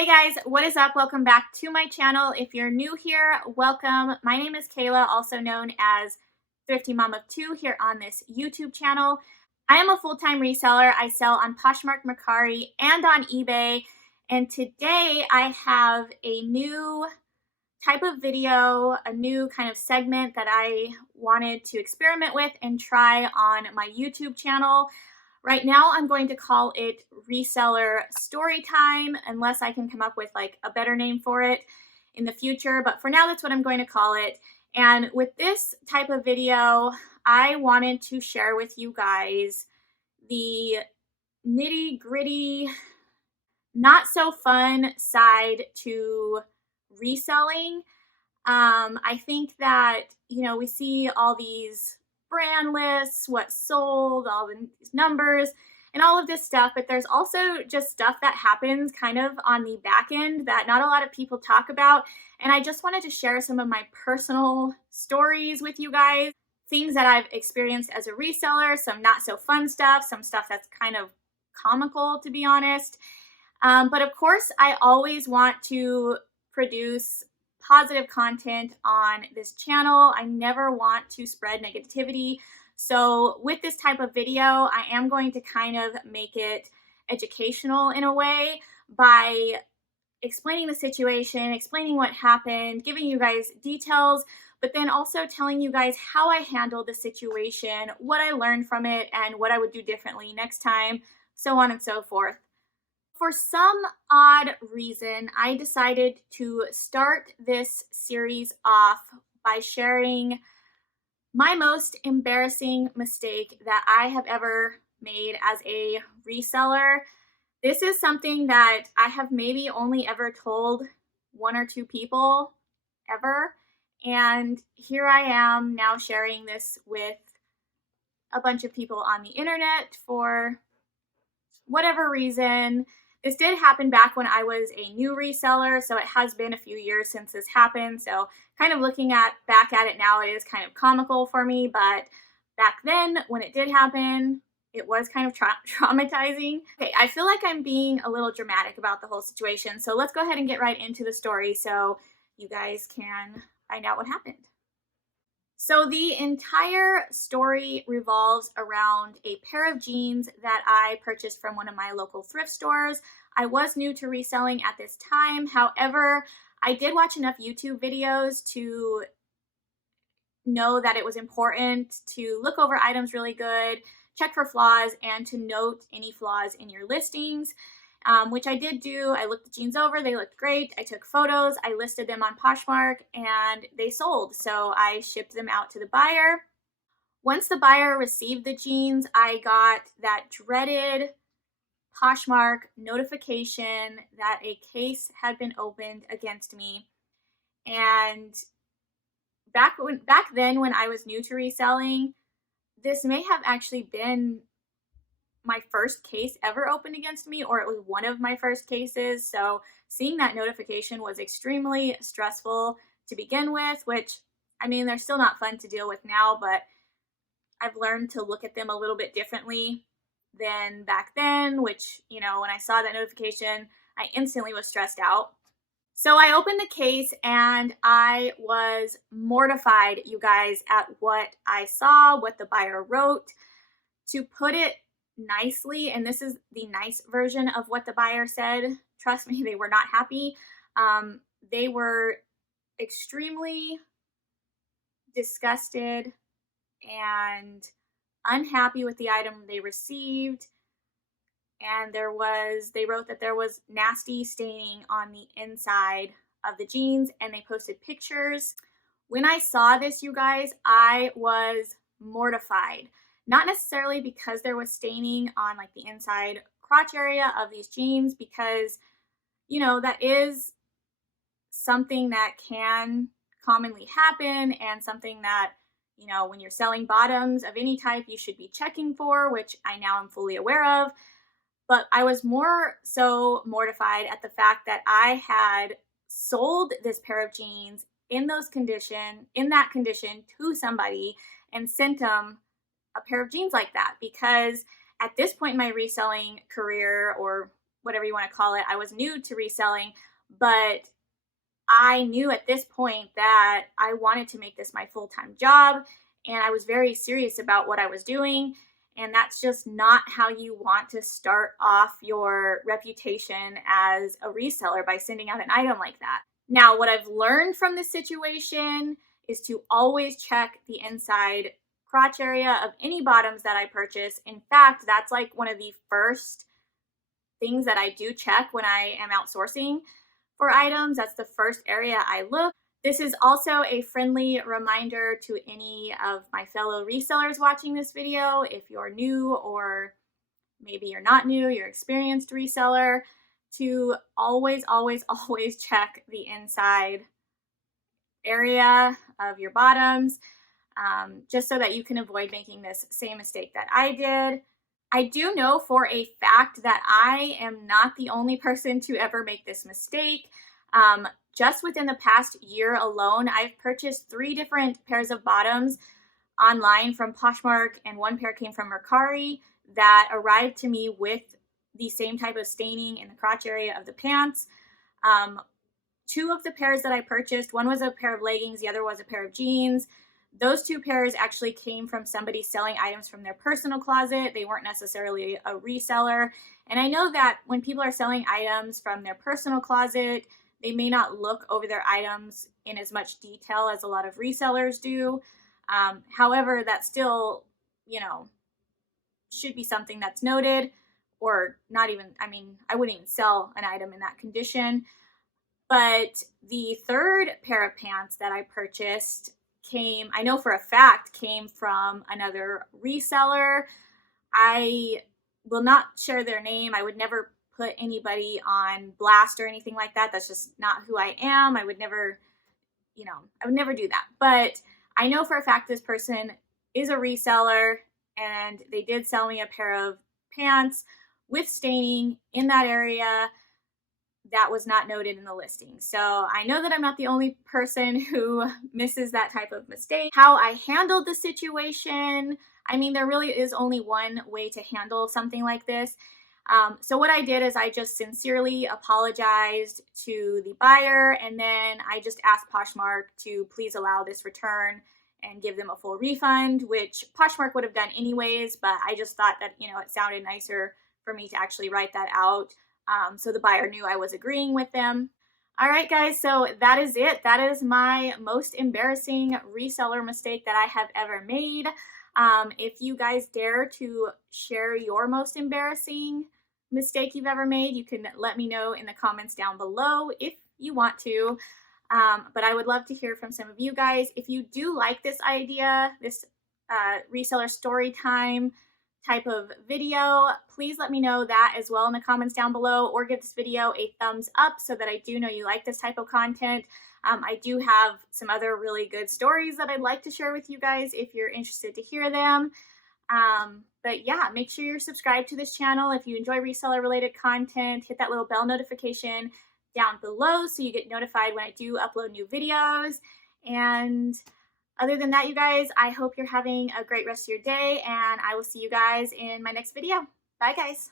Hey guys, what is up? Welcome back to my channel. If you're new here, welcome. My name is Kayla, also known as Thrifty Mom of Two here on this YouTube channel. I am a full-time reseller. I sell on Poshmark, Mercari, and on eBay. And today I have a new type of video, a new kind of segment that I wanted to experiment with and try on my YouTube channel. Right now, I'm going to call it Reseller Story Time, unless I can come up with like a better name for it in the future. But for now, that's what I'm going to call it. And with this type of video, I wanted to share with you guys the nitty-gritty, not so fun side to reselling. I think that, we see all these brand lists, what's sold, all these numbers, and all of this stuff, but there's also just stuff that happens kind of on the back end that not a lot of people talk about. And I just wanted to share some of my personal stories with you guys, things that I've experienced as a reseller, some not so fun stuff, some stuff that's kind of comical, to be honest. But of course, I always want to produce positive content on this channel. I never want to spread negativity. So with this type of video, I am going to kind of make it educational in a way by explaining the situation, explaining what happened, giving you guys details, but then also telling you guys how I handled the situation, what I learned from it, and what I would do differently next time, so on and so forth. For some odd reason, I decided to start this series off by sharing my most embarrassing mistake that I have ever made as a reseller. This is something that I have maybe only ever told one or two people ever. And here I am now sharing this with a bunch of people on the internet for whatever reason. This did happen back when I was a new reseller, so it has been a few years since this happened. So kind of looking back at it now, it is kind of comical for me, but back then when it did happen, it was kind of traumatizing. Okay, I feel like I'm being a little dramatic about the whole situation, so let's go ahead and get right into the story so you guys can find out what happened. So the entire story revolves around a pair of jeans that I purchased from one of my local thrift stores. I was new to reselling at this time. However, I did watch enough YouTube videos to know that it was important to look over items really good, check for flaws, and to note any flaws in your listings. Which I did do. I looked the jeans over, they looked great. I took photos, I listed them on Poshmark, and they sold. So I shipped them out to the buyer. Once the buyer received the jeans, I got that dreaded Poshmark notification that a case had been opened against me. And back then when I was new to reselling, this may have actually been my first case ever opened against me, or it was one of my first cases. So seeing that notification was extremely stressful to begin with, which, I mean, they're still not fun to deal with now, but I've learned to look at them a little bit differently than back then, which, when I saw that notification, I instantly was stressed out. So I opened the case and I was mortified, you guys, at what I saw, what the buyer wrote. To put it nicely, and this is the nice version of what the buyer said, trust me, they were not happy. They were extremely disgusted and unhappy with the item they received, and they wrote that there was nasty staining on the inside of the jeans, and they posted pictures. When I saw this, you guys, I was mortified. Not necessarily because there was staining on like the inside crotch area of these jeans, because, that is something that can commonly happen and something that, when you're selling bottoms of any type, you should be checking for, which I now am fully aware of. But I was more so mortified at the fact that I had sold this pair of jeans in that condition to somebody and sent them a pair of jeans like that, because at this point in my reselling career, or whatever you want to call it. I was new to reselling, but I knew at this point that I wanted to make this my full-time job, and I was very serious about what I was doing. And that's just not how you want to start off your reputation as a reseller, by sending out an item like that. Now, what I've learned from this situation is to always check the inside crotch area of any bottoms that I purchase. In fact, that's like one of the first things that I do check when I am outsourcing for items. That's the first area I look. This is also a friendly reminder to any of my fellow resellers watching this video. If you're new, or maybe you're not new, you're an experienced reseller, to always, always, always check the inside area of your bottoms, just so that you can avoid making this same mistake that I did. I do know for a fact that I am not the only person to ever make this mistake. Just within the past year alone, I've purchased 3 different pairs of bottoms online from Poshmark, and 1 pair came from Mercari, that arrived to me with the same type of staining in the crotch area of the pants. 2 of the pairs that I purchased, one was a pair of leggings, the other was a pair of jeans. Those 2 pairs actually came from somebody selling items from their personal closet. They weren't necessarily a reseller. And I know that when people are selling items from their personal closet, they may not look over their items in as much detail as a lot of resellers do. However, that still, should be something that's noted, or not even, I wouldn't even sell an item in that condition. But the 3rd pair of pants that I purchased I know for a fact, came from another reseller. I will not share their name. I would never put anybody on blast or anything like that. That's just not who I am. I would never do that. But I know for a fact this person is a reseller, and they did sell me a pair of pants with staining in that area that was not noted in the listing. So I know that I'm not the only person who misses that type of mistake. How I handled the situation, there really is only one way to handle something like this. So what I did is I just sincerely apologized to the buyer, and then I just asked Poshmark to please allow this return and give them a full refund, which Poshmark would have done anyways, but I just thought that, it sounded nicer for me to actually write that out. So the buyer knew I was agreeing with them. All right, guys, so that is it. That is my most embarrassing reseller mistake that I have ever made. If you guys dare to share your most embarrassing mistake you've ever made, you can let me know in the comments down below if you want to. But I would love to hear from some of you guys. If you do like this idea, this reseller story time type of video, please let me know that as well in the comments down below, or give this video a thumbs up so that I do know you like this type of content. I do have some other really good stories that I'd like to share with you guys if you're interested to hear them. But yeah, make sure you're subscribed to this channel. If you enjoy reseller related content, hit that little bell notification down below so you get notified when I do upload new videos. And other than that, you guys, I hope you're having a great rest of your day, and I will see you guys in my next video. Bye, guys.